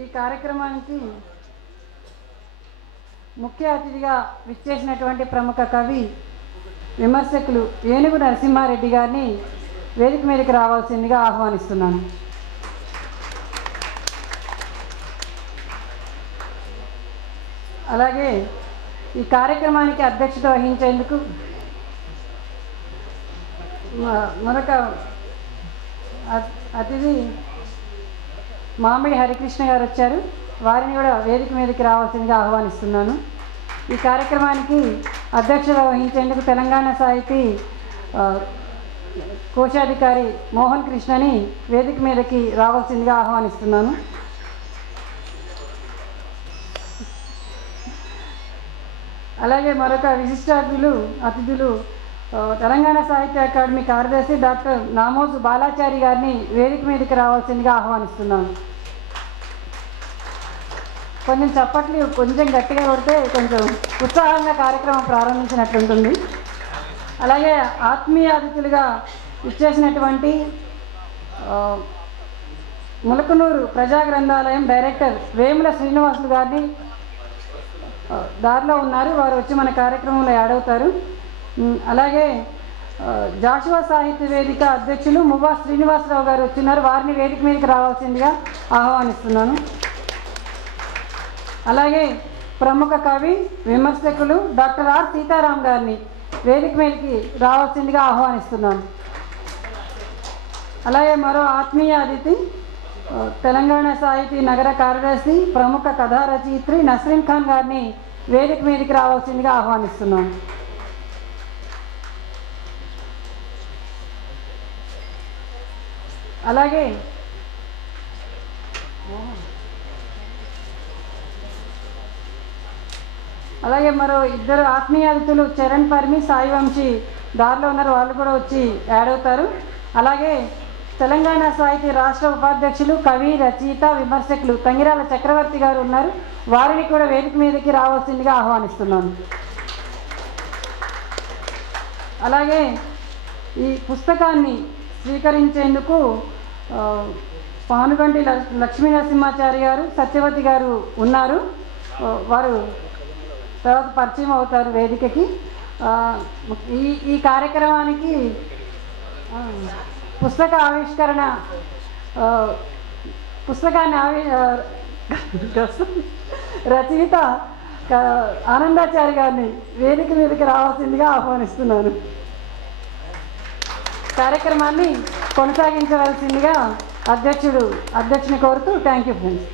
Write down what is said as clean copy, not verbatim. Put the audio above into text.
ఈ కార్యక్రమానికి ముఖ్య అతిథిగా విచ్చేసినటువంటి ప్రముఖ కవి విమర్శకులు ఏనుగు నరసింహారెడ్డి గారిని వేదిక మీదకి రావాల్సిందిగా ఆహ్వానిస్తున్నాను. అలాగే ఈ కార్యక్రమానికి అధ్యక్షత వహించేందుకు మరొక అతిథి మామిడి హరికృష్ణ గారు వచ్చారు. వారిని కూడా వేదిక మీదకి రావాల్సిందిగా ఆహ్వానిస్తున్నాను. ఈ కార్యక్రమానికి అధ్యక్షత వహించేందుకు తెలంగాణ సాహితీ కోశాధికారి మోహన్ కృష్ణని వేదిక మీదకి రావాల్సిందిగా ఆహ్వానిస్తున్నాను. అలాగే మరొక విశిష్ట అతిథులు తెలంగాణ సాహిత్య అకాడమీ కార్యదర్శి డాక్టర్ నామోజు బాలాచారి గారిని వేదిక మీదకి రావాల్సిందిగా ఆహ్వానిస్తున్నాను. కొంచెం చప్పట్లు కొంచెం గట్టిగా కొడితే కొంచెం ఉత్సాహంగా కార్యక్రమం ప్రారంభించినట్లుంటుంది. అలాగే ఆత్మీయ అతిథులుగా ఇచ్చేసినటువంటి ములకనూరు ప్రజా గ్రంథాలయం డైరెక్టర్ వేముల శ్రీనివాసులు గారిని దారిలో ఉన్నారు. వారు వచ్చి మన కార్యక్రమంలో యాడ్ అవుతారు. అలాగే జాషువా సాహిత్య వేదిక అధ్యక్షులు మువ్వా శ్రీనివాసరావు గారు వచ్చినారు. వారిని వేదిక మీదకి రావాల్సిందిగా ఆహ్వానిస్తున్నాను. అలాగే ప్రముఖ కవి విమర్శకులు డాక్టర్ ఆర్ సీతారాం గారిని వేదిక మీదకి రావాల్సిందిగా ఆహ్వానిస్తున్నాను. అలాగే మరో ఆత్మీయ అతిథి తెలంగాణ సాహితీ నగర కార్యదర్శి ప్రముఖ కథా రచయిత్రి నస్రీన్ ఖాన్ గారిని వేదిక మీదకి రావాల్సిందిగా ఆహ్వానిస్తున్నాను. అలాగే మరో ఇద్దరు ఆత్మీయ అతిథులు చరణ్ పర్మి సాయి వంశీ దారిలో ఉన్నారు. వాళ్ళు కూడా వచ్చి యాడ్ అవుతారు. అలాగే తెలంగాణ సాహితీ రాష్ట్ర ఉపాధ్యక్షులు కవి రచయిత విమర్శకులు తంగిరాల చక్రవర్తి గారు ఉన్నారు. వారిని కూడా వేదిక మీదకి రావాల్సిందిగా ఆహ్వానిస్తున్నాను. అలాగే ఈ పుస్తకాన్ని స్వీకరించేందుకు పానుగంటి లక్ష్మీ నరసింహాచారి గారు సత్యవతి గారు ఉన్నారు. వారు తర్వాత పరిచయం అవుతారు వేదికకి. ఈ కార్యక్రమానికి పుస్తక ఆవిష్కరణ పుస్తకాన్ని రచయిత ఆనందాచారి గారిని వేదిక మీదకి రావాల్సిందిగా ఆహ్వానిస్తున్నాను. కార్యక్రమాన్ని కొనసాగించవలసిందిగా అధ్యక్షుని కోరుతూ థ్యాంక్ యూ ఫ్రెండ్స్.